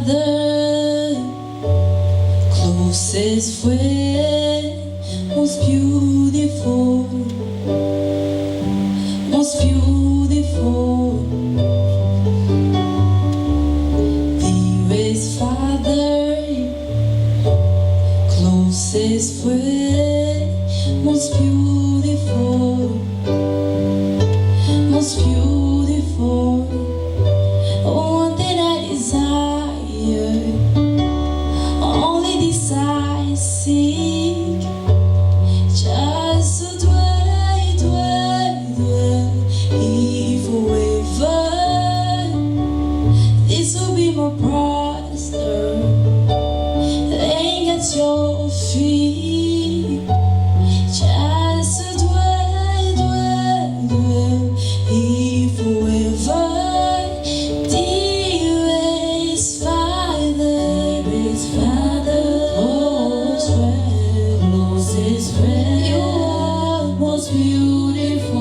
Father, closest friend, most beautiful, most beautiful. Dearest Father, closest friend, most beautiful, most beautiful. One thing I desire, only this I seek, just to dwell, dwell, dwell here forever. This will be my pastor, laying at your feet, just to dwell, dwell, dwell here forever. Dearest Father, closest friend, you are most beautiful,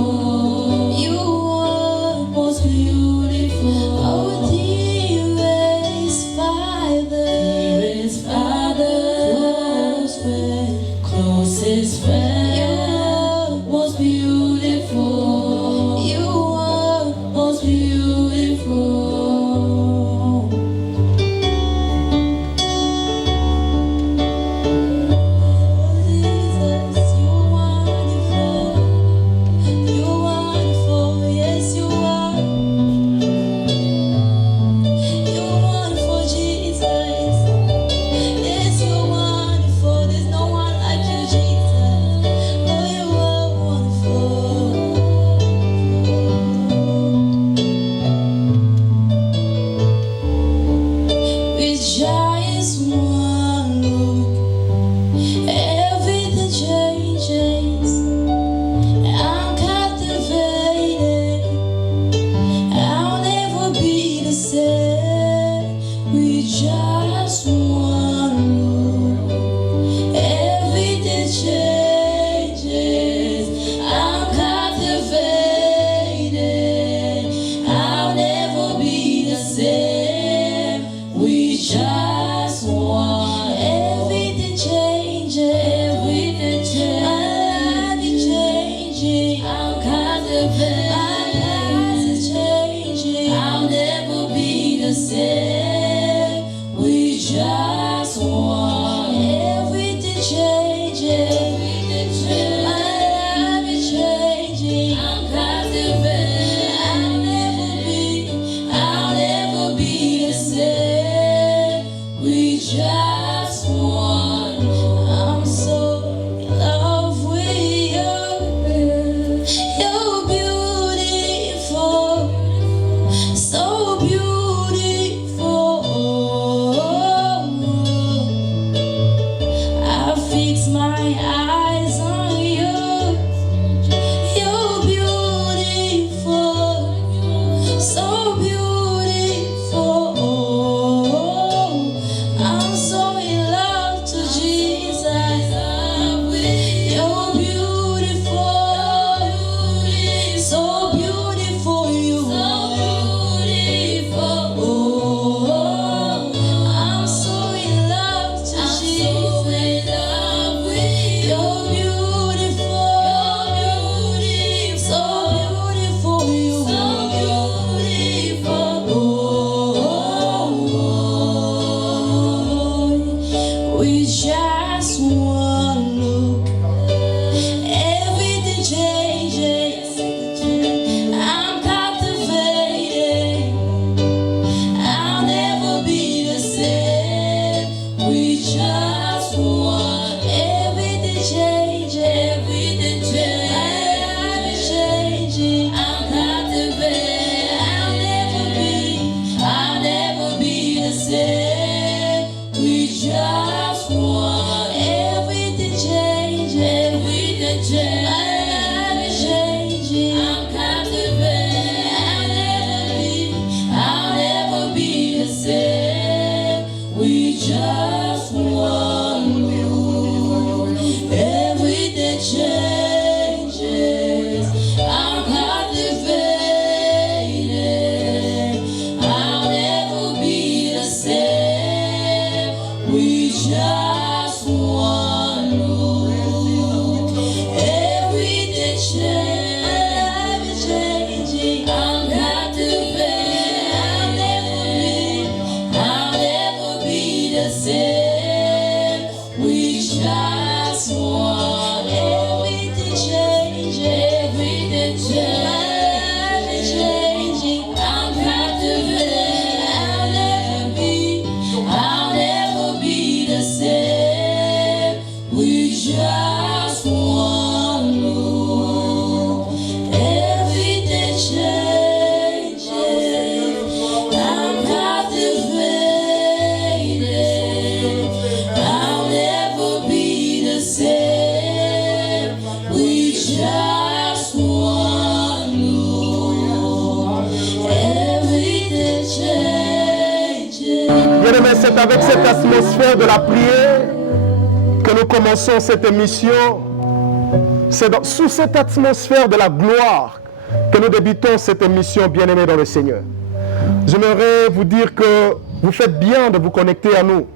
you are most beautiful. Oh, dearest Father, closest friend, you are most beautiful, you are most beautiful. Jesus, you're wonderful, you're wonderful, yes you are. You're wonderful, Jesus. Yes, you're wonderful. There's no one like you, Jesus. Oh, you are wonderful. With just one look, everything changes. I'm captivated. I'll never be the same. With just one look, everything changes. I'm captivated. I'll never be the same. With just one, everything changes. Everything changes. My life is changing. I'm captivated. My life is changing. I'll never be the same. With just one, everything changes. Everything changes. My life is changing. I'm captivated. I'll never be the same. With just one, I'm so in love with you. You're beautiful. Bien-aimés, c'est avec cette atmosphère de la prière que nous commençons cette émission. C'est sous cette atmosphère de la gloire que nous débutons cette émission, bien-aimés dans le Seigneur. J'aimerais vous dire que vous faites bien de vous connecter à nous.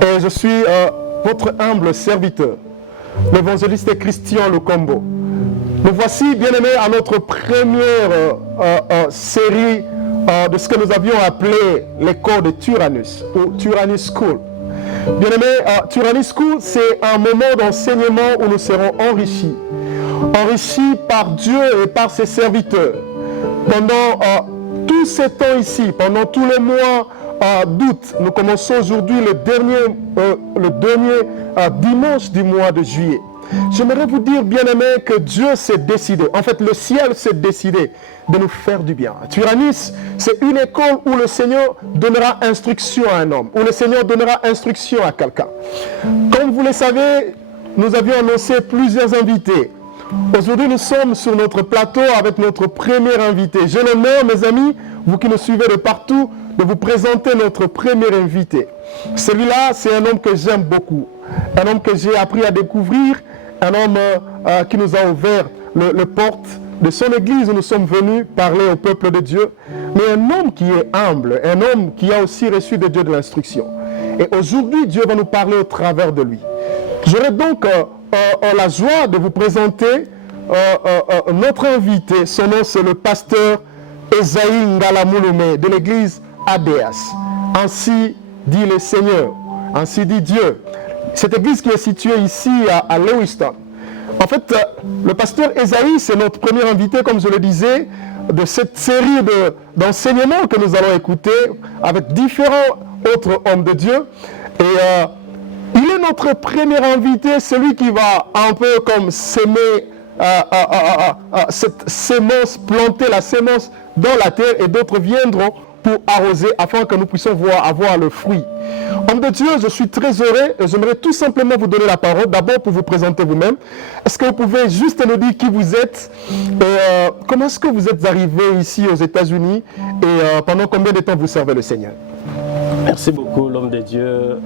Et je suis votre humble serviteur, l'évangéliste Christian Lukombo. Nous voici, bien-aimés, à notre première série de ce que nous avions appelé l'école de Tyrannus, ou Tyrannus School. Bien-aimés, Tyrannus School, c'est un moment d'enseignement où nous serons enrichis par Dieu et par ses serviteurs. Pendant tous ces temps ici, pendant tous les mois d'août, nous commençons aujourd'hui le dernier dimanche du mois de juillet. J'aimerais vous dire, bien-aimés, que Dieu s'est décidé, en fait le ciel s'est décidé de nous faire du bien. Tyrannus, c'est une école où le Seigneur donnera instruction à un homme, où le Seigneur donnera instruction à quelqu'un. Comme vous le savez, nous avions annoncé plusieurs invités. Aujourd'hui, nous sommes sur notre plateau avec notre premier invité. J'ai l'honneur, mes amis, vous qui nous suivez de partout, de vous présenter notre premier invité. Celui-là, c'est un homme que j'aime beaucoup, un homme que j'ai appris à découvrir, un homme qui nous a ouvert le porte de son église où nous sommes venus parler au peuple de Dieu, mais un homme qui est humble, un homme qui a aussi reçu de Dieu de l'instruction. Et aujourd'hui, Dieu va nous parler au travers de lui. J'aurai donc la joie de vous présenter notre invité. Son nom, c'est le pasteur Esaïe Ngalamulume de l'église ADS. Ainsi dit le Seigneur, ainsi dit Dieu. Cette église qui est située ici à Lewiston. En fait, le pasteur Esaïe, c'est notre premier invité, comme je le disais, de cette série d'enseignements que nous allons écouter avec différents autres hommes de Dieu. Et il est notre premier invité, celui qui va un peu comme s'aimer cette sémence, planter la sémence dans la terre, et d'autres viendront pour arroser afin que nous puissions avoir le fruit. Homme de Dieu, je suis très heureux et j'aimerais tout simplement vous donner la parole, d'abord pour vous présenter vous-même. Est-ce que vous pouvez juste nous dire qui vous êtes et comment est-ce que vous êtes arrivé ici aux États-Unis et pendant combien de temps vous servez le Seigneur? Merci beaucoup, l'homme de Dieu.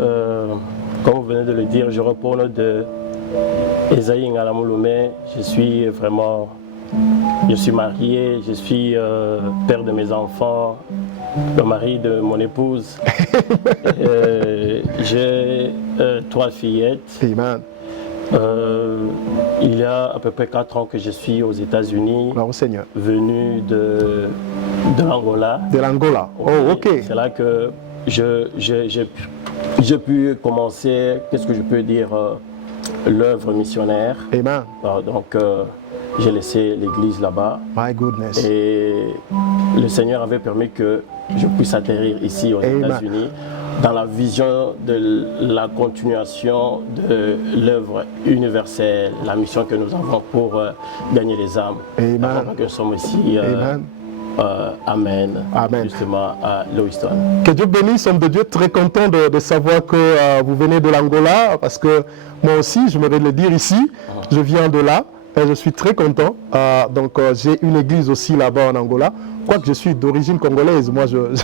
Comme vous venez de le dire, je reprends le de Esaïe Ngalamulume. Je suis marié, je suis père de mes enfants, le mari de mon épouse. J'ai 3 fillettes. Amen. Il y a à peu près 4 ans que je suis aux États-Unis, venu de l'Angola. De l'Angola, oh ok. C'est là que j'ai pu commencer, qu'est-ce que je peux dire, l'œuvre missionnaire. Amen. Donc, j'ai laissé l'église là-bas. My goodness. Et le Seigneur avait permis que je puisse atterrir ici aux États-Unis dans la vision de la continuation de l'œuvre universelle, la mission que nous avons pour gagner les âmes. Amen. Que nous sommes ici. Amen. Amen. Justement à Lewiston. Que Dieu bénisse, homme de Dieu, très content de savoir que vous venez de l'Angola, parce que moi aussi, je voudrais le dire ici, je viens de là. Et je suis très content. Donc, j'ai une église aussi là-bas en Angola. Quoique je suis d'origine congolaise. Moi, je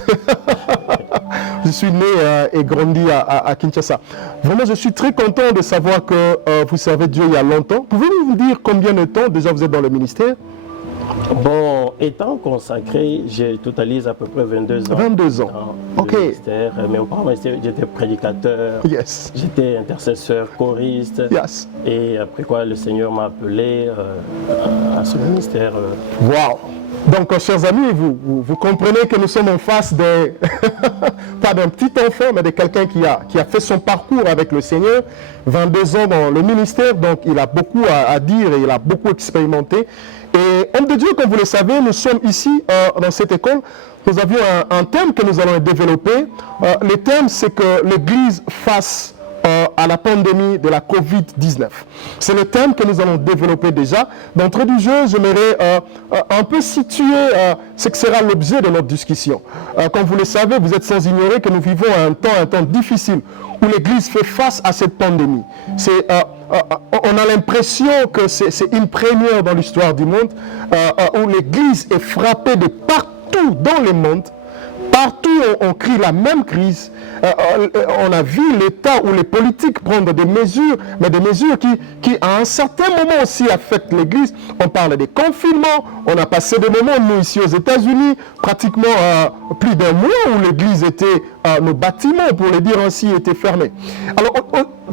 suis né et grandi à Kinshasa. Vraiment, je suis très content de savoir que vous servez Dieu il y a longtemps. Pouvez-vous nous dire combien de temps déjà vous êtes dans le ministère? Bon, étant consacré, je totalise à peu près 22 ans. 22 ans, ok. Ministère, mais auparavant, j'étais prédicateur, yes. J'étais intercesseur, choriste. Yes. Et après quoi, le Seigneur m'a appelé à ce ministère. Wow! Donc, chers amis, vous comprenez que nous sommes en face pas d'un petit enfant, mais de quelqu'un qui a fait son parcours avec le Seigneur, 22 ans dans le ministère, donc il a beaucoup à dire et il a beaucoup expérimenté. Et homme de Dieu, comme vous le savez, nous sommes ici dans cette école. Nous avions un thème que nous allons développer. Le thème, c'est que l'Église face à la pandémie de la COVID-19. C'est le thème que nous allons développer déjà. D'entrée du jeu, j'aimerais un peu situer ce que sera l'objet de notre discussion. Comme vous le savez, vous êtes sans ignorer que nous vivons un temps difficile où l'Église fait face à cette pandémie. On a l'impression que c'est une première dans l'histoire du monde où l'Église est frappée de partout dans le monde partout on crie la même crise. On a vu l'État ou les politiques prendre des mesures, mais des mesures qui à un certain moment aussi affectent l'Église. On parle des confinements, on a passé des moments, nous ici aux États-Unis, pratiquement plus d'un mois où l'Église était, nos bâtiments, pour le dire ainsi, étaient fermés. Alors,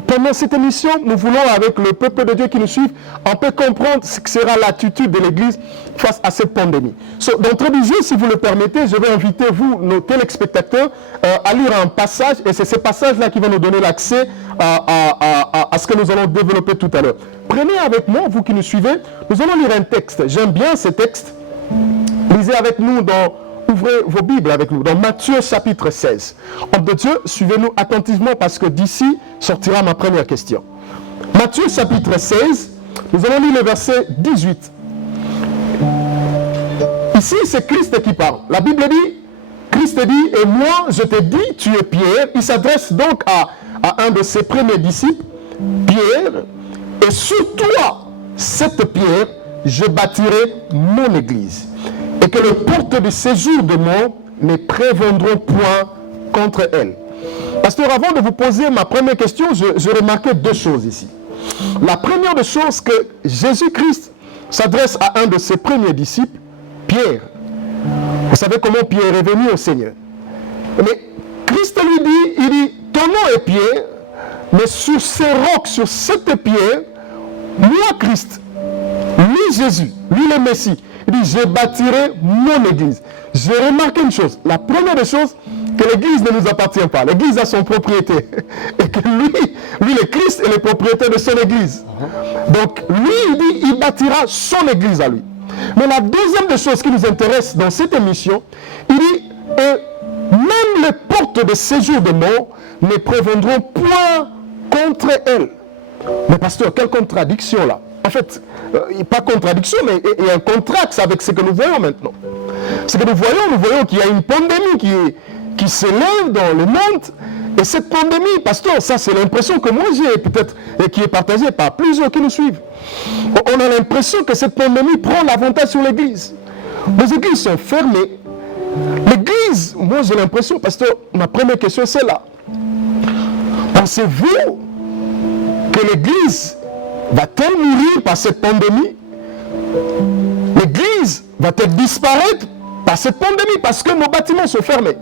pendant cette émission, nous voulons, avec le peuple de Dieu qui nous suit, un peu comprendre ce que sera l'attitude de l'Église face à cette pandémie. D'entrée de jeu, si vous le permettez, je vais inviter vous, nos téléspectateurs, à lire un passage, et c'est ce passage-là qui va nous donner l'accès à ce que nous allons développer tout à l'heure. Prenez avec moi, vous qui nous suivez, nous allons lire un texte. J'aime bien ce texte. Lisez avec nous ouvrez vos Bibles avec nous, dans Matthieu chapitre 16. Homme de Dieu, suivez-nous attentivement parce que d'ici sortira ma première question. Matthieu chapitre 16, nous allons lire le verset 18. Ici, c'est Christ qui parle. La Bible dit, Christ dit, et moi je te dis, tu es Pierre. Il s'adresse donc à un de ses premiers disciples, Pierre, et sur toi, cette pierre, je bâtirai mon église. Et que les portes de séjour de mort ne prévendront point contre elle. Pasteur, avant de vous poser ma première question, je remarquais deux choses ici. La première des choses, que Jésus-Christ s'adresse à un de ses premiers disciples, Pierre. Vous savez comment Pierre est venu au Seigneur. Mais Christ lui dit, il dit, ton nom est Pierre, mais sur ces rocs, sur cette pierre, moi Christ, lui Jésus, lui le Messie, il dit, je bâtirai mon église. J'ai remarqué une chose. La première des choses, que l'église ne nous appartient pas. L'église a son propriété. Et que lui le Christ est le propriétaire de son église. Donc, lui, il dit, il bâtira son église à lui. Mais la deuxième des choses qui nous intéresse dans cette émission, il dit, même les portes de séjour de mort ne prévendront point contre elle. Mais pasteur, quelle contradiction là? En fait, pas contradiction, mais il y a un contraste avec ce que nous voyons maintenant. Ce que nous voyons qu'il y a une pandémie qui s'élève dans le monde. Et cette pandémie, pasteur, ça c'est l'impression que moi j'ai peut-être, et qui est partagée par plusieurs qui nous suivent. On a l'impression que cette pandémie prend l'avantage sur l'église. Les églises sont fermées. L'église, moi j'ai l'impression, pasteur, ma première question c'est là. Pensez-vous que l'église va-t-elle mourir par cette pandémie? L'église va-t-elle disparaître par cette pandémie parce que nos bâtiments sont fermés?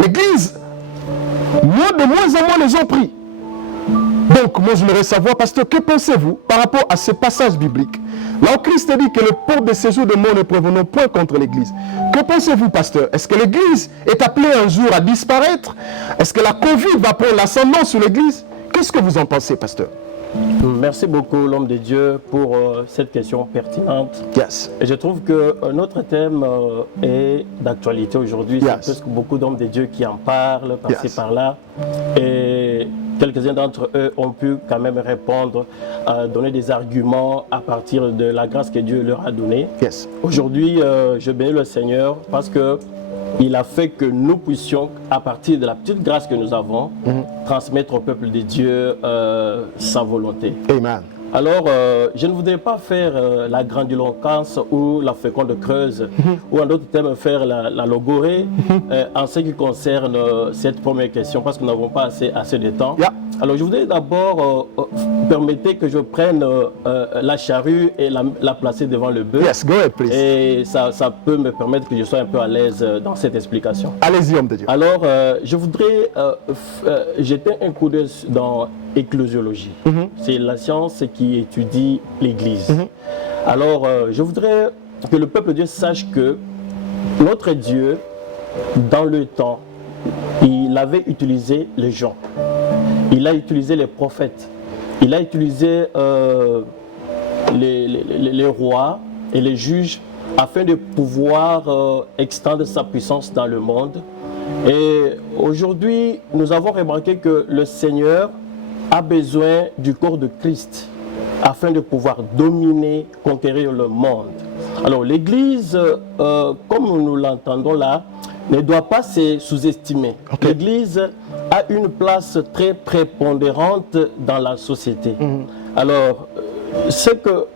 L'église, de moins en moins les gens prient. Donc, moi, je voudrais savoir, pasteur, que pensez-vous par rapport à ce passage biblique? Là où Christ dit que le port de séjour de mort ne prévenons point contre l'église. Que pensez-vous, pasteur? Est-ce que l'église est appelée un jour à disparaître? Est-ce que la Covid va prendre l'ascendant sur l'église? Qu'est-ce que vous en pensez, pasteur? Merci beaucoup, l'homme de Dieu, pour cette question pertinente. Yes. Et je trouve que notre thème est d'actualité aujourd'hui. Yes. C'est presque beaucoup d'hommes de Dieu qui en parlent, par-ci, Yes. par-là. Et quelques-uns d'entre eux ont pu quand même répondre, donner des arguments à partir de la grâce que Dieu leur a donnée. Yes. Aujourd'hui, je bénis le Seigneur parce que il a fait que nous puissions, à partir de la petite grâce que nous avons, transmettre au peuple de Dieu sa volonté. Amen. Alors, je ne voudrais pas faire la grandiloquence ou la féconde creuse, ou en d'autres termes faire la logorée en ce qui concerne cette première question, parce que nous n'avons pas assez de temps. Yeah. Alors, je voudrais d'abord permettre que je prenne la charrue et la placer devant le bœuf. Yes, go ahead, please. Et ça peut me permettre que je sois un peu à l'aise dans cette explication. Allez-y, homme de Dieu. Alors, je voudrais jeter un coup d'œil dans ecclésiologie. C'est la science qui étudie l'Église. Alors, je voudrais que le peuple de Dieu sache que notre Dieu, dans le temps, il avait utilisé les gens. Il a utilisé les prophètes. Il a utilisé les rois et les juges afin de pouvoir extendre sa puissance dans le monde. Et aujourd'hui, nous avons remarqué que le Seigneur a besoin du corps de Christ afin de pouvoir dominer, conquérir le monde. Alors l'Église, comme nous l'entendons là, ne doit pas se sous-estimer. Okay. L'Église a une place très prépondérante dans la société. Alors, ce que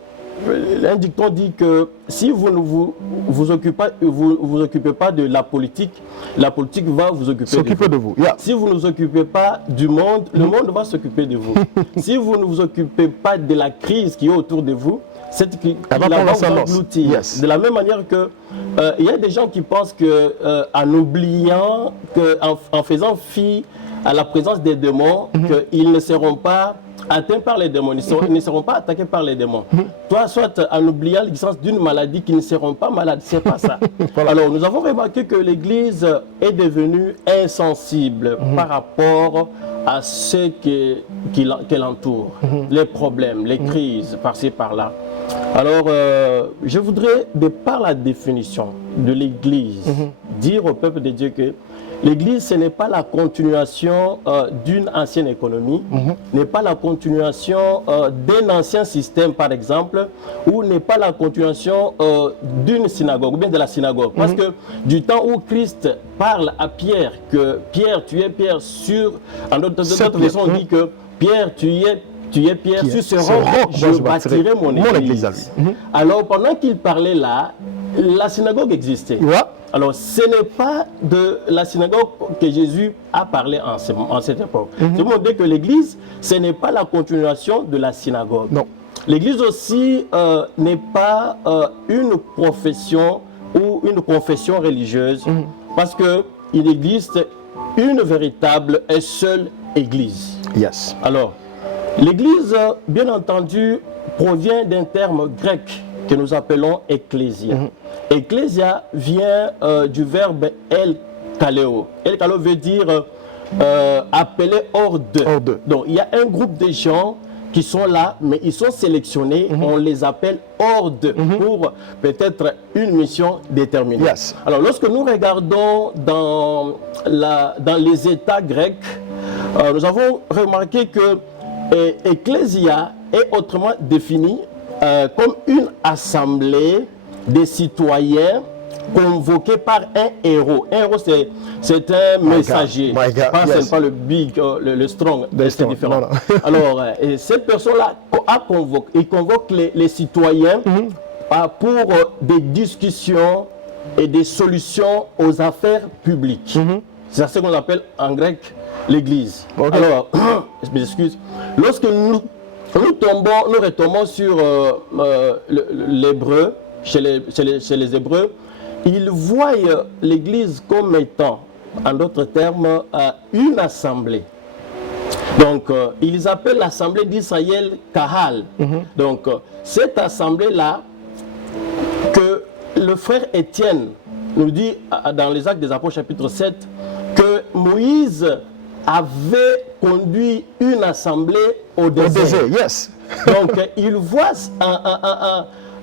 un dicton dit que si vous ne vous occupez pas de la politique va vous occuper de vous. Yeah. Si vous ne vous occupez pas du monde, le monde va s'occuper de vous. Si vous ne vous occupez pas de la crise qui est autour de vous, cette crise va vous engloutir. Yes. De la même manière que il y a des gens qui pensent que en oubliant, en faisant fi à la présence des démons, qu'ils ne seront pas atteints par les démons, ils ne seront pas attaqués par les démons. Toi, soit en oubliant l'existence d'une maladie, qu'ils ne seront pas malades, c'est pas ça. Voilà. Alors, nous avons remarqué que l'Église est devenue insensible par rapport à ce qui l'entoure, les problèmes, les crises, par-ci, par-là. Alors, je voudrais, de par la définition de l'Église, dire au peuple de Dieu que l'Église, ce n'est pas la continuation d'une ancienne économie, n'est pas la continuation d'un ancien système, par exemple, ou n'est pas la continuation d'une synagogue, ou bien de la synagogue. Parce que du temps où Christ parle à Pierre, que Pierre, tu es Pierre sur... En d'autres versions, on dit que Pierre, tu es Pierre, sur ce roc, je bâtirai mon église. Alors, pendant qu'il parlait là, la synagogue existait. Ouais. Alors, ce n'est pas de la synagogue que Jésus a parlé en cette époque. Je vous dire que l'église, ce n'est pas la continuation de la synagogue. Non. L'église aussi n'est pas une profession ou une confession religieuse, parce qu'il existe une véritable et seule église. Yes. Alors, l'église, bien entendu, provient d'un terme grec que nous appelons ecclésia. Ecclésia vient du verbe el-kaleo. El-kaleo veut dire appeler hors de. Donc, il y a un groupe de gens qui sont là, mais ils sont sélectionnés, on les appelle hors de, pour peut-être une mission déterminée. Yes. Alors, lorsque nous regardons dans les États grecs, nous avons remarqué que Ecclésia est autrement définie comme une assemblée des citoyens convoqués par un héros. Un héros, c'est un messager. C'est pas le big, le strong, c'est différent. Alors, cette personne-là convoque les citoyens pour des discussions et des solutions aux affaires publiques. C'est ce qu'on appelle en grec l'église. Alors, je m'excuse. Lorsque nous retombons sur l'hébreu, chez les Hébreux, ils voient l'église comme étant, en d'autres termes, une assemblée. Donc, ils appellent l'assemblée d'Israël Kahal. Donc, cette assemblée-là, que le frère Étienne nous dit dans les Actes des Apôtres, chapitre 7, que Moïse avait conduit une assemblée au désert. Yes. Donc, il voit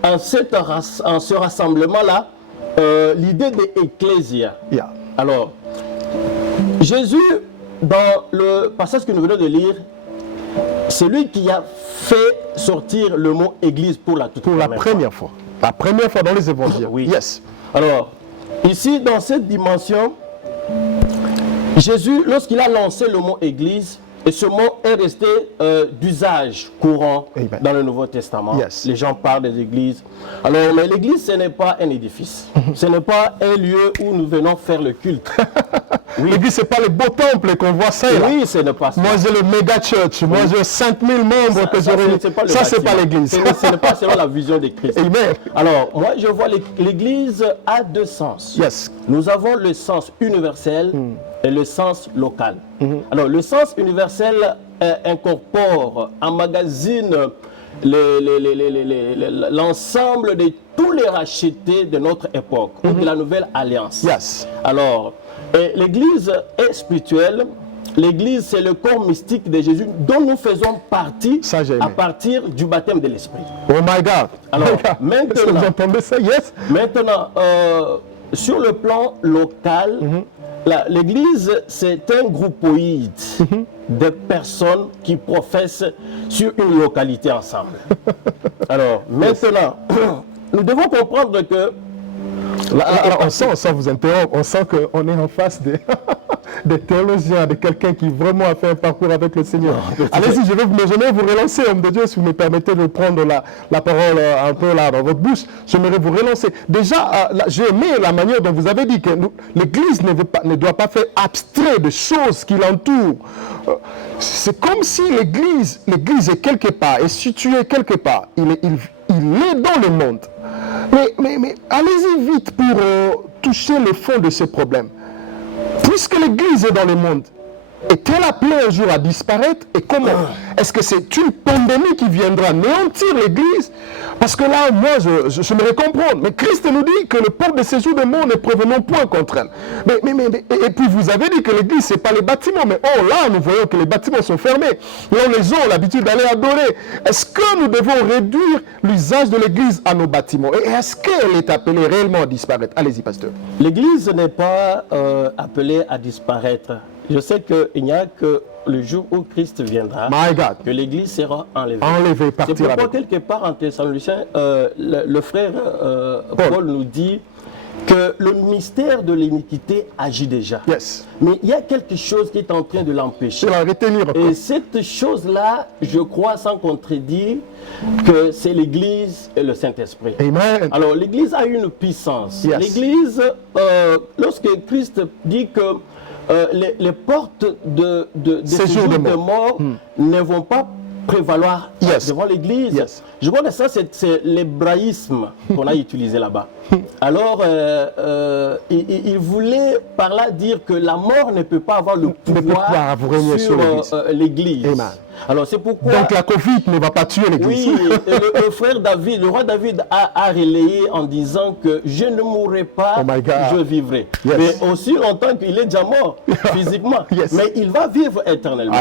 en ce rassemblement-là l'idée d'ecclésia. Yeah. Alors, Jésus, dans le passage que nous venons de lire, c'est lui qui a fait sortir le mot église pour la première fois. La première fois dans les évangiles. Oui. Yes. Alors, ici, dans cette dimension, Jésus, lorsqu'il a lancé le mot église, et ce mot est resté d'usage courant dans le Nouveau Testament. Yes. Les gens parlent des églises. Alors, mais l'église, ce n'est pas un édifice. Ce n'est pas un lieu où nous venons faire le culte. Oui. L'église, ce n'est pas le beau temple qu'on voit ça. Oui, ce n'est pas ça. Moi, j'ai le méga church. Moi, j'ai 5000 membres que j'aurais. Ça, ce n'est pas l'église. Ce n'est pas selon la vision de Christ. Amen. Alors, moi, je vois l'église a deux sens. Yes. Nous avons le sens universel et le sens local. Alors, le sens universel incorpore, emmagasine l'ensemble de tous les rachetés de notre époque, ou de la nouvelle alliance. Yes. Alors, l'église est spirituelle. L'église, c'est le corps mystique de Jésus dont nous faisons partie à partir du baptême de l'Esprit. Oh my God! Alors, maintenant, vous entendez ça? Yes. Maintenant, sur le plan local, l'église, c'est un groupoïde de personnes qui professent sur une localité ensemble. Alors, maintenant, nous devons comprendre que... Là, on sent vous interrompre, on sent qu'on est en face de... des théologiens, de quelqu'un qui vraiment a fait un parcours avec le Seigneur. Allez-y, je vais vous relancer, homme de Dieu, si vous me permettez de prendre la parole un peu là dans votre bouche. J'aimerais vous relancer. Déjà, j'ai aimé la manière dont vous avez dit que l'Église ne doit pas faire abstrait de choses qui l'entourent. C'est comme si l'Église est quelque part, est située quelque part. Il est dans le monde. Mais allez-y vite pour toucher le fond de ce problème. Puisque l'Église est dans le monde, est-elle appelée un jour à disparaître? Et comment? Est-ce que c'est une pandémie qui viendra anéantir l'Église? Parce que là, moi, je me comprendre. Mais Christ nous dit que le port de séjour de mort ne prévenons point contre elle. Et puis vous avez dit que l'Église, ce n'est pas les bâtiments. Mais là, nous voyons que les bâtiments sont fermés. Là, les gens ont l'habitude d'aller adorer. Est-ce que nous devons réduire l'usage de l'Église à nos bâtiments? Et est-ce qu'elle est appelée réellement à disparaître? Allez-y, pasteur. L'Église n'est pas appelée à disparaître. Je sais qu'il n'y a que le jour où Christ viendra que l'Église sera enlevée. C'est pourquoi quelque part en Thessaloniciens, le frère Paul nous dit que le mystère de l'iniquité agit déjà. Yes. Mais il y a quelque chose qui est en train de l'empêcher. Et cette chose-là, je crois sans contredire, que c'est l'Église et le Saint-Esprit. Amen. Alors l'Église a une puissance. Yes. L'Église, lorsque Christ dit que les portes de séjour de mort ne vont pas prévaloir devant l'Église. Yes. Je crois que ça, c'est l'hébraïsme qu'on a utilisé là-bas. Alors, il voulait par là dire que la mort ne peut pas avoir le pouvoir sur l'Église. Alors c'est pourquoi... Donc la Covid ne va pas tuer l'Église. Oui, le frère David, le roi David a relayé en disant que je ne mourrai pas, je vivrai. Yes. Mais aussi longtemps qu'il est déjà mort physiquement, mais il va vivre éternellement.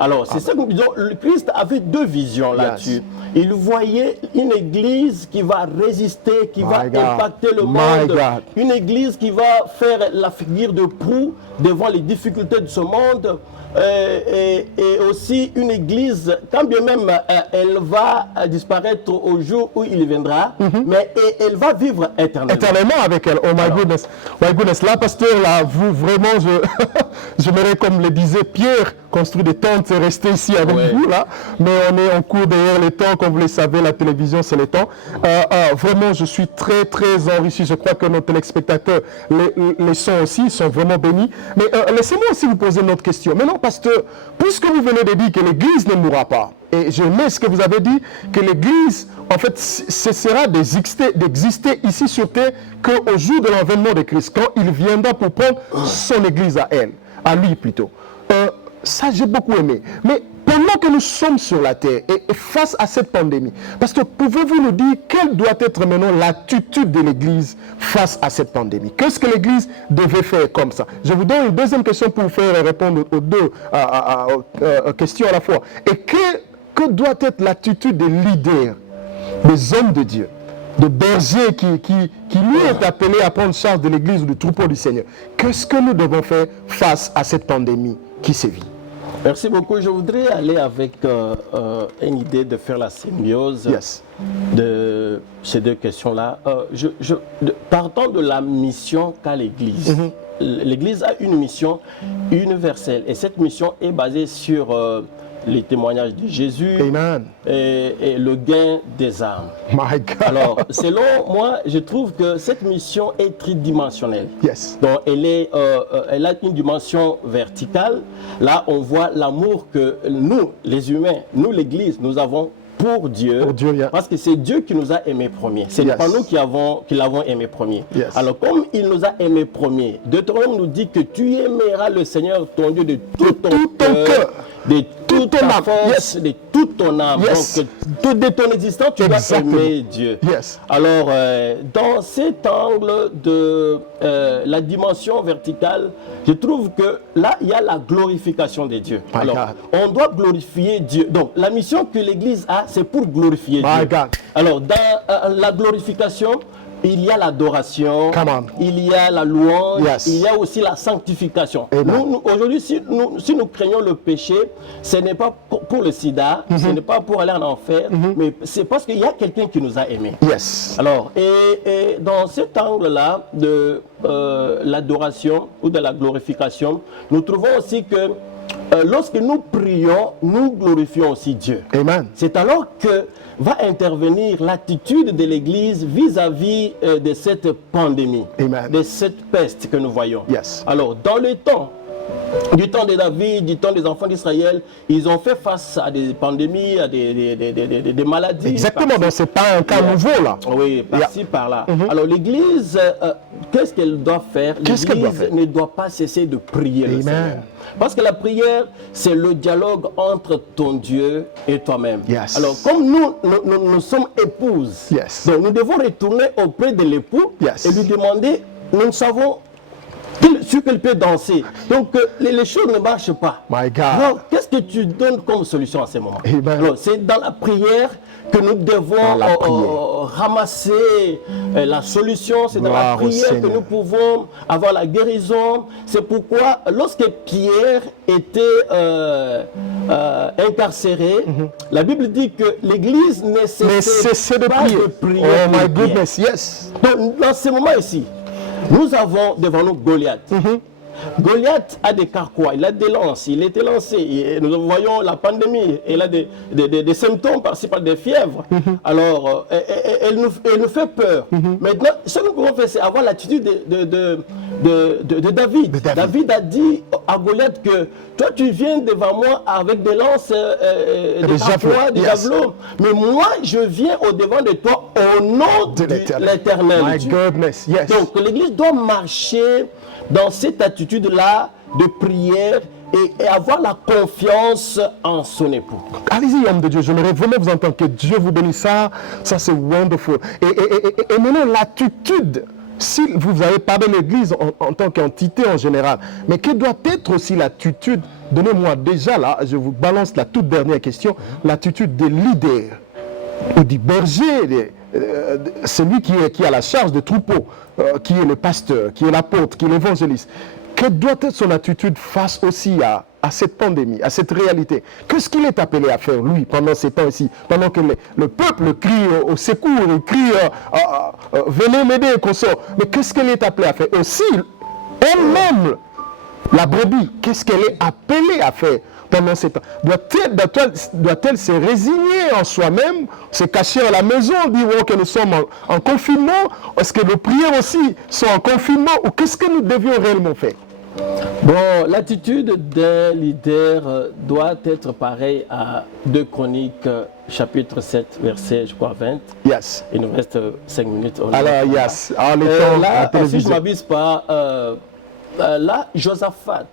Alors c'est ça que nous disons, le Christ avait deux visions là-dessus. Il voyait une église qui va résister, qui va impacter le monde. Une église qui va faire la figure de proue devant les difficultés de ce monde. Et aussi une église, quand bien même elle va disparaître au jour où il viendra, mais elle va vivre éternellement. Éternellement avec elle. Oh my goodness. My goodness. Là, pasteur, là, vous vraiment, j'aimerais, comme le disait Pierre, construire des tentes et rester ici avec vous, là. Mais on est en cours derrière les temps, comme vous le savez, la télévision, c'est les temps. Vraiment, je suis très, très enrichi. Je crois que nos téléspectateurs les sont aussi, sont vraiment bénis. Mais laissez-moi aussi vous poser une autre question. Mais non, pasteur, puisque vous venez de dire que l'Église ne mourra pas, et je mets ce que vous avez dit, que l'Église, en fait, cessera d'exister ici sur terre qu'au jour de l'avènement de Christ, quand il viendra pour prendre son Église à lui plutôt. Ça, j'ai beaucoup aimé. Mais pendant que nous sommes sur la terre et face à cette pandémie, parce que pouvez-vous nous dire quelle doit être maintenant l'attitude de l'Église face à cette pandémie? Qu'est-ce que l'Église devait faire comme ça? Je vous donne une deuxième question pour vous faire répondre aux deux questions à la fois. Et que doit être l'attitude des leaders, des hommes de Dieu, de bergers qui lui est appelé à prendre charge de l'Église ou du troupeau du Seigneur? Qu'est-ce que nous devons faire face à cette pandémie qui sévit? Merci beaucoup. Je voudrais aller avec une idée de faire la symbiose de ces deux questions-là. Partons de la mission qu'a l'Église. L'Église a une mission universelle et cette mission est basée sur les témoignages de Jésus et le gain des âmes. Alors, selon moi, je trouve que cette mission est tridimensionnelle. Donc, elle a une dimension verticale. Là, on voit l'amour que nous, les humains, nous, l'Église, nous avons pour Dieu, parce que c'est Dieu qui nous a aimés premiers. Ce n'est pas nous qui l'avons aimé premier. Alors, comme il nous a aimés premiers, Deutéronome nous dit que tu aimeras le Seigneur, ton Dieu, de tout ton cœur, de toute ta force, de toute ton âme. Donc, de ton existence, tu vas aimer Dieu. Alors, dans cet angle de la dimension verticale, je trouve que là, il y a la glorification de Dieu. Alors, on doit glorifier Dieu. Donc, la mission que l'Église a, c'est pour glorifier Dieu. Alors, dans la glorification, il y a l'adoration, Come on. il y a la louange, Yes. il y a aussi la sanctification. Amen. Aujourd'hui, si nous craignons le péché, ce n'est pas pour le sida, ce n'est pas pour aller en enfer, mais c'est parce qu'il y a quelqu'un qui nous a aimés. Yes. Alors, et dans cet angle-là de l'adoration ou de la glorification, nous trouvons aussi que lorsque nous prions, nous glorifions aussi Dieu. Amen. C'est alors que va intervenir l'attitude de l'Église vis-à-vis de cette pandémie, Amen. de cette peste que nous voyons. Yes. Alors, dans le temps, du temps de David, du temps des enfants d'Israël, ils ont fait face à des pandémies, à des maladies. Exactement, donc ce n'est pas un cas nouveau là. Oui, par-ci, par-là. Alors l'Église, qu'est-ce qu'elle doit faire? Qu'est-ce qu'elle doit L'Église faire? ne doit pas cesser de prier le Amen. Seigneur. Parce que la prière, c'est le dialogue entre ton Dieu et toi-même. Yes. Alors comme nous sommes épouses, Yes. donc nous devons retourner auprès de l'époux Yes. et lui demander, nous savons sur quel peut danser. Donc les choses ne marchent pas. My God. Alors, qu'est-ce que tu donnes comme solution à ces moments? Amen. Alors, c'est dans la prière que nous devons Dans la prière. ramasser la solution. C'est dans la Gloire au prière que Seigneur. nous pouvons avoir la guérison. C'est pourquoi lorsque Pierre était incarcéré, la Bible dit que l'Église ne Mais cessait cessez de pas prier. de prier. Oh pour my Pierre. goodness, yes. Donc, dans ce moment ici, nous avons devant nous Goliath. Goliath a des carquois, il a des lances, il était lancé. Et nous voyons la pandémie, il a des symptômes par-ci, par des fièvres. Alors, elle nous fait peur. Maintenant, ce que nous pouvons faire, c'est avoir l'attitude de David. David a dit à Goliath que toi, tu viens devant moi avec des lances, des carquois, des Yes. javelots. Mais moi, je viens au-devant de toi au nom de l'Éternel. My Dieu. goodness, yes. Donc l'Église doit marcher dans cette attitude-là de prière et avoir la confiance en son époux. Allez-y, homme de Dieu, j'aimerais vraiment vous entendre. Que Dieu vous bénisse ça. Ça, c'est wonderful. Et maintenant, l'attitude, si vous avez parlé de l'Église en tant qu'entité en général, mais que doit être aussi l'attitude? Donnez-moi déjà là, je vous balance la toute dernière question, l'attitude des leaders ou du berger, celui qui a la charge des troupeaux, qui est le pasteur, qui est l'apôtre, qui est l'évangéliste. Quelle doit être son attitude face aussi à cette pandémie, à cette réalité? Qu'est-ce qu'il est appelé à faire, lui, pendant ces temps ici? Pendant que le peuple crie au secours, il crie « Venez m'aider », consort. Mais qu'est-ce qu'elle est appelée à faire? Aussi, elle-même, la brebis, qu'est-ce qu'elle est appelée à faire pendant ces temps? Doit-elle se résigner en soi-même, se cacher à la maison, dire oh, que nous sommes en confinement? Est-ce que nos prières aussi sont en confinement? Ou qu'est-ce que nous devions réellement faire? Bon, l'attitude d'un leader doit être pareille à 2 Chroniques, chapitre 7, verset, je crois, 20. Yes. Il nous reste 5 minutes. Alors, yes. Alors, le temps, la là, si je ne télévision. m'abuse pas, là, Josaphat,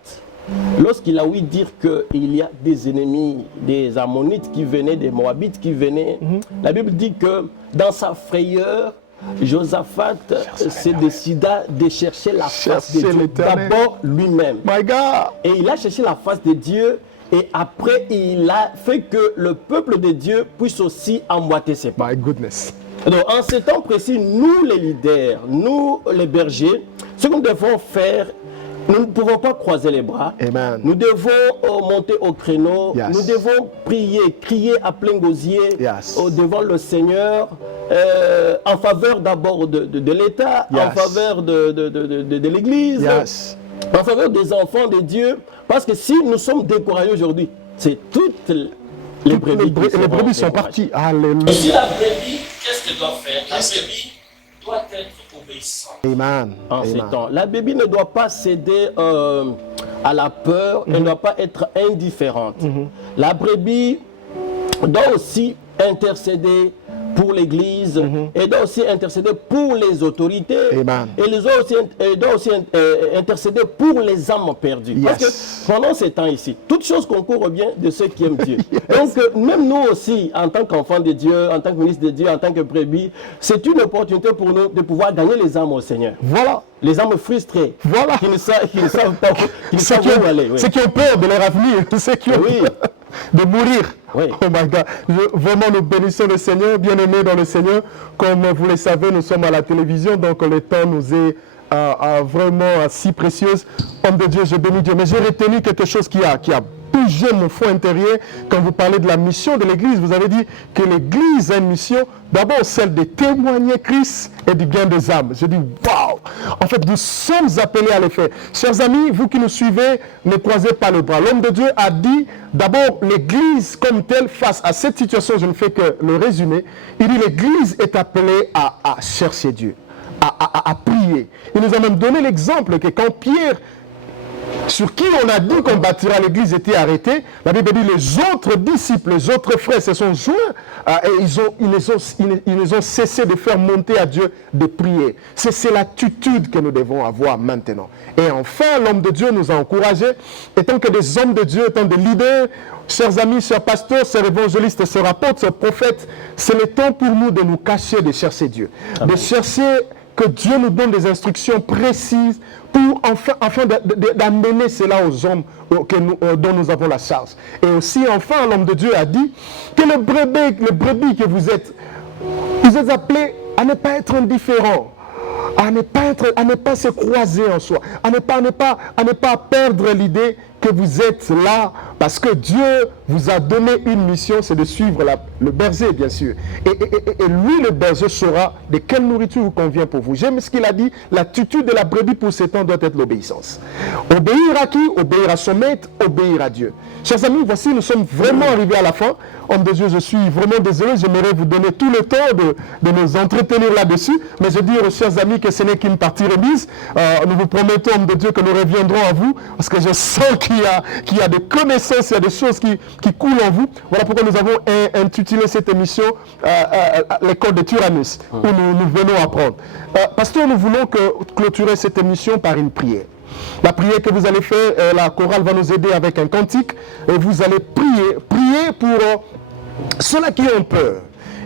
lorsqu'il a ouï dire qu'il y a des ennemis, des Ammonites qui venaient, des Moabites qui venaient, la Bible dit que dans sa frayeur, Josaphat se décida de chercher la face de Chercher Dieu l'Éternel. d'abord lui-même. My God. Et il a cherché la face de Dieu et après il a fait que le peuple de Dieu puisse aussi emboîter ses pas. My goodness. Donc, en ce temps précis, nous les leaders, nous les bergers, ce que nous devons faire, nous ne pouvons pas croiser les bras. Amen. Nous devons monter au créneau. Yes. Nous devons prier, crier à plein gosier Yes. devant le Seigneur, en faveur d'abord de l'État, Yes. en faveur de l'Église, Yes. en faveur des enfants de Dieu. Parce que si nous sommes découragés aujourd'hui, c'est toutes les brebis qui Les brebis sont découragées. parties. Alléluia. Et si la brebis, qu'est-ce qu'elle doit faire? La brebis doit être obéissante. Amen. En ces Amen. temps, la brebis ne doit pas céder à la peur, elle ne doit pas être indifférente. La brebis doit aussi intercéder pour l'Église et doit aussi intercéder pour les autorités. Amen. Et elle doit aussi intercéder pour les âmes perdues. Yes. Parce que pendant ces temps ici, toute chose concourt au bien de ceux qui aiment Dieu. Yes. Donc même nous aussi, en tant qu'enfants de Dieu, en tant que ministres de Dieu, en tant que brebis, c'est une opportunité pour nous de pouvoir gagner les âmes au Seigneur. Voilà. Les âmes frustrées, Voilà. qui ne savent pas, qui ne Ceux savent qui, où aller. Oui. ceux qui ont peur de leur avenir, ceux qui ont Oui. peur de mourir. Oui. Oh my God. Vraiment, nous bénissons le Seigneur, bien-aimés dans le Seigneur. Comme vous le savez, nous sommes à la télévision, donc le temps nous est vraiment si précieux. Homme de Dieu, je bénis Dieu. Mais j'ai retenu quelque chose qui a bougé mon fond intérieur quand vous parlez de la mission de l'Église. Vous avez dit que l'Église a une mission, d'abord celle de témoigner Christ et du gain des âmes. Je dis, waouh! En fait, nous sommes appelés à le faire. Chers amis, vous qui nous suivez, ne croisez pas le bras. L'homme de Dieu a dit, d'abord, l'Église comme telle, face à cette situation, je ne fais que le résumer, il dit, l'Église est appelée à chercher Dieu, à prier. Il nous a même donné l'exemple que quand Pierre, sur qui on a dit qu'on bâtira l'église, était arrêté, la Bible dit les autres disciples, les autres frères se sont joints et ils les ont cessé de faire monter à Dieu des prières. C'est l'attitude que nous devons avoir maintenant. Et enfin, l'homme de Dieu nous a encouragés, étant que des hommes de Dieu, étant des leaders, chers amis, chers pasteurs, chers évangélistes, chers apôtres, chers prophètes, c'est le temps pour nous de nous cacher, de chercher Dieu. Amen. De chercher que Dieu nous donne des instructions précises pour afin d'amener cela aux hommes dont nous avons la charge. Et aussi, enfin, l'homme de Dieu a dit que le brebis que vous êtes appelés à ne pas être indifférents, à ne pas se croiser en soi, à ne pas perdre l'idée que vous êtes là parce que Dieu vous a donné une mission, c'est de suivre le berger, bien sûr. Et lui, le berger, saura de quelle nourriture vous convient pour vous. J'aime ce qu'il a dit, l'attitude de la brebis pour ces temps doit être l'obéissance. Obéir à qui? Obéir à son maître, obéir à Dieu. Chers amis, voici, nous sommes vraiment arrivés à la fin. Homme de Dieu, je suis vraiment désolé, j'aimerais vous donner tout le temps de nous entretenir là-dessus, mais je dis aux chers amis que ce n'est qu'une partie remise. Nous vous promettons, homme de Dieu, que nous reviendrons à vous, parce que je sens qu'il y a des connaissances, il y a des choses qui coulent en vous. Voilà pourquoi nous avons intitulé cette émission l'école de Tyrannus, où nous venons apprendre. Pasteur, nous voulons clôturer cette émission par une prière. La prière que vous allez faire, la chorale va nous aider avec un cantique, et vous allez prier pour ceux-là qui ont peur.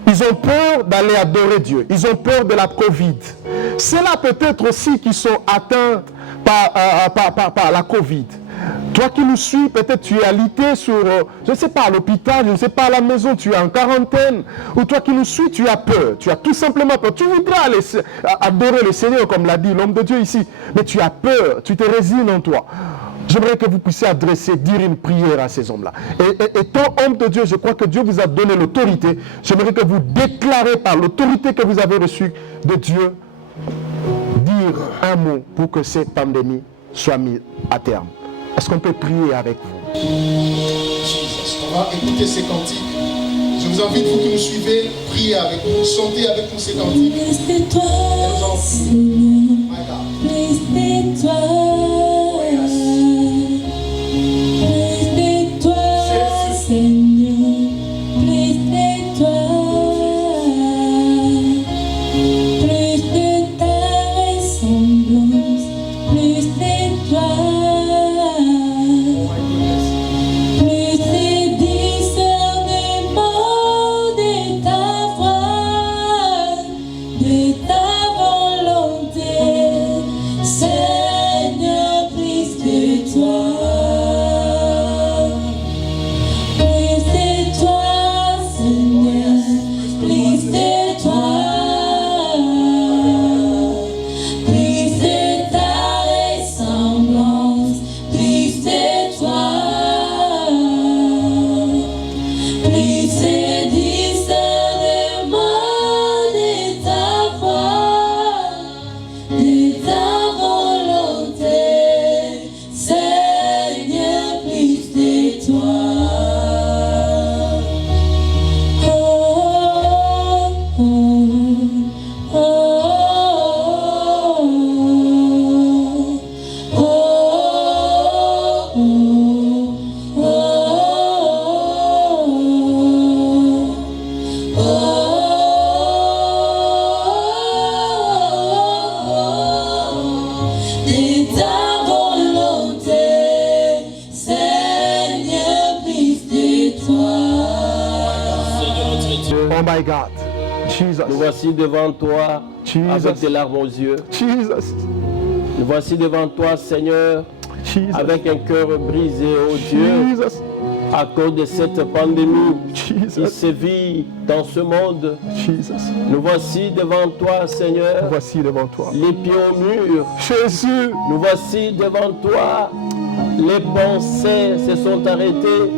Ils ont peur d'aller adorer Dieu. Ils ont peur de la Covid. C'est-là peut-être aussi qui sont atteints par la Covid. Toi qui nous suis, peut-être tu es alité sur, je ne sais pas, à l'hôpital, je ne sais pas, à la maison, tu es en quarantaine. Ou toi qui nous suis, tu as peur. Tu as tout simplement peur. Tu voudras aller adorer le Seigneur, comme l'a dit l'homme de Dieu ici. Mais tu as peur, tu te résignes en toi. J'aimerais que vous puissiez dire une prière à ces hommes-là. Et étant homme de Dieu, je crois que Dieu vous a donné l'autorité. J'aimerais que vous déclarez par l'autorité que vous avez reçue de Dieu, dire un mot pour que cette pandémie soit mise à terme. Est-ce qu'on peut prier avec vous? On va écouter ces cantiques. Je vous invite, vous qui nous suivez, priez avec nous, chantez avec nous ces cantiques. Laisse-toi, Seigneur, laisse-toi. Oh my God. Jesus. Nous voici devant toi Jesus. avec des larmes aux yeux. Jesus. Nous voici devant toi, Seigneur, Jesus. avec un cœur brisé, oh Dieu. Jesus. À cause de cette pandémie qui Jesus. sévit dans ce monde, Jesus. nous voici devant toi, Seigneur, Voici devant toi. les pieds au mur. Jésus. Nous voici devant toi. Les pensées se sont arrêtées.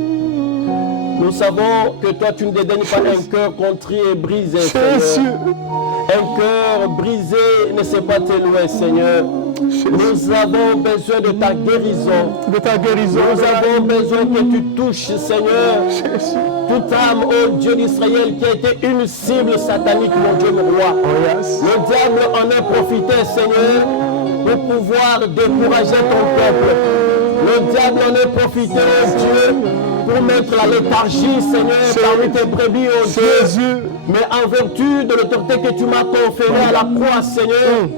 Nous savons que toi, tu ne dédaignes pas un cœur contrit et brisé, Jésus. Seigneur. Un cœur brisé ne sait pas t'élouer, Seigneur. Nous avons besoin de ta guérison. De ta guérison. Nous avons besoin que tu touches, Seigneur, Jésus. toute âme, ô Dieu d'Israël, qui a été une cible satanique, mon Dieu, mon roi. Oh yes. Le diable en a profité, Seigneur, pour pouvoir décourager ton peuple. Le diable en a profité, oh Dieu, pour mettre la léthargie, Seigneur, parmi tes brebis, oh Dieu. Jésus. Mais en vertu de l'autorité que tu m'as conférée à la croix, Seigneur,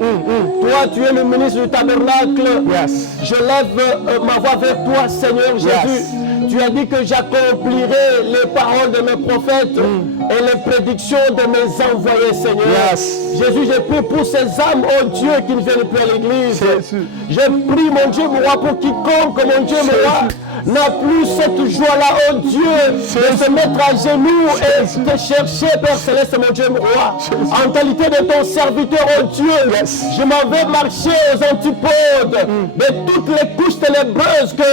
toi, tu es le ministre du tabernacle. Yes. Je lève ma voix vers toi, Seigneur Jésus. Yes. Tu as dit que j'accomplirai les paroles de mes prophètes et les prédictions de mes envoyés, Seigneur. Yes. Jésus, j'ai prié pour ces âmes, oh Dieu, qui ne viennent plus à l'église. Jésus. J'ai prié, mon Dieu, mon roi, pour quiconque, mon Dieu, mon roi, n'a plus cette joie-là, oh Dieu, de se mettre à genoux et de chercher, Père Céleste, mon Dieu, mon roi. En qualité de ton serviteur, oh Dieu, Yes. je m'en vais marcher aux antipodes de toutes les couches ténébreuses que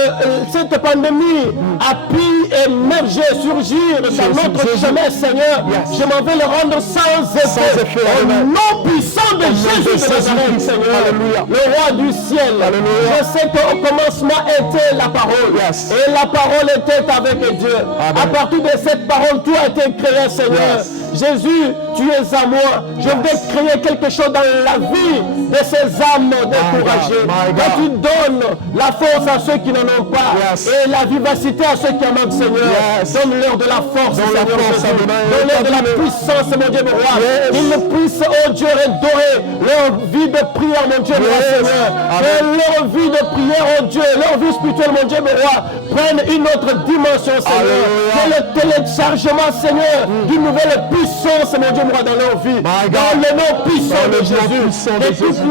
cette pandémie a pu émerger, surgir dans notre Jésus. chemin, Seigneur. Yes. Je m'en vais le rendre sans effet. Sans effet, Au amen. nom puissant de Jésus de Nazareth, Jésus-Christ. Seigneur. Alléluia. Le roi du ciel. Alléluia. Je sais qu'au commencement était la parole. Yes. Et la parole était avec Dieu. Amen. À partir de cette parole, tout a été créé, Seigneur. Yes. Jésus, tu es à moi. Je vais créer quelque chose dans la vie de ces âmes découragées. My God. Quand tu donnes la force à ceux qui n'en ont pas Yes. et la vivacité à ceux qui en manquent, Seigneur. Yes. Donne-leur de la force, Donne la Seigneur force, Jésus. Adonai. Donne-leur de la puissance, mon Dieu, mon roi. Yes. Qu'ils puissent, oh Dieu, redorer leur vie de prière, mon Dieu, mon roi, Yes. Seigneur. Amen. Que leur vie de prière, oh Dieu, leur vie spirituelle, mon Dieu, mon roi, prenne une autre dimension, Seigneur. Alléluia. Que le téléchargement, Seigneur, d'une nouvelle puissance, mon Dieu, mon roi, dans leur vie. My God. Dans le nom puissant Dans de le nom Jésus. puissant de Et toutes Jésus.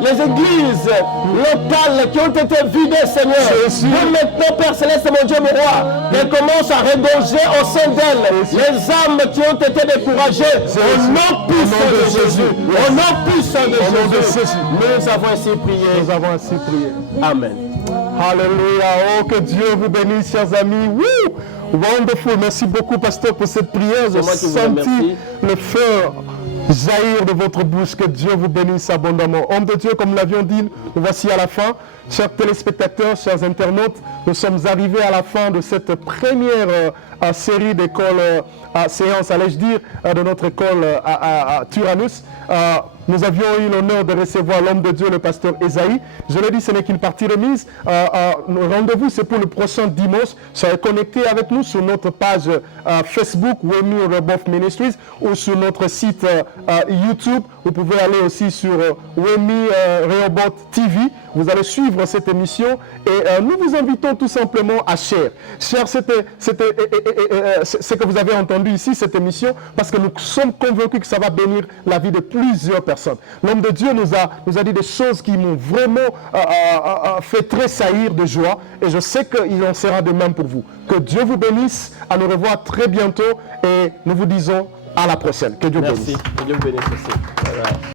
les églises locales qui ont été vidées, Seigneur. Jésus. Nous maintenant, Père Céleste, mon Dieu, mon roi, qu'elles commencent à redonger au sein d'elles les âmes qui ont été découragées. Au nom puissant de Jésus. Au nom puissant de nom de Jésus. Jésus. Nous avons ainsi prié. Nous avons ainsi prié. Amen. Alléluia. Oh, que Dieu vous bénisse, chers amis. Woo! Wonderful. Merci beaucoup, pasteur, pour cette prière. J'ai C'est moi qui vous senti remercie. le feu jaillir de votre bouche. Que Dieu vous bénisse abondamment. Homme de Dieu, comme nous l'avions dit, nous voici à la fin. Chers téléspectateurs, chers internautes, nous sommes arrivés à la fin de cette première série d'écoles, séance, allais-je dire, de notre école à Tyrannus. Nous avions eu l'honneur de recevoir l'homme de Dieu, le pasteur Esaïe. Je l'ai dit, ce n'est qu'une partie remise. Rendez-vous, c'est pour le prochain dimanche. Soyez connectés avec nous sur notre page Facebook, Wemi Rehoboth Ministries, ou sur notre site YouTube. Vous pouvez aller aussi sur Wemi Rehoboth TV. Vous allez suivre cette émission et nous vous invitons tout simplement à share. Share, c'était ce que vous avez entendu ici, cette émission, parce que nous sommes convaincus que ça va bénir la vie de plusieurs personnes. L'homme de Dieu nous a dit des choses qui m'ont vraiment fait tressaillir de joie et je sais qu'il en sera de même pour vous. Que Dieu vous bénisse, à nous revoir très bientôt et nous vous disons à la prochaine. Que Dieu bénisse. Merci. Que Dieu vous bénisse aussi. Bye bye.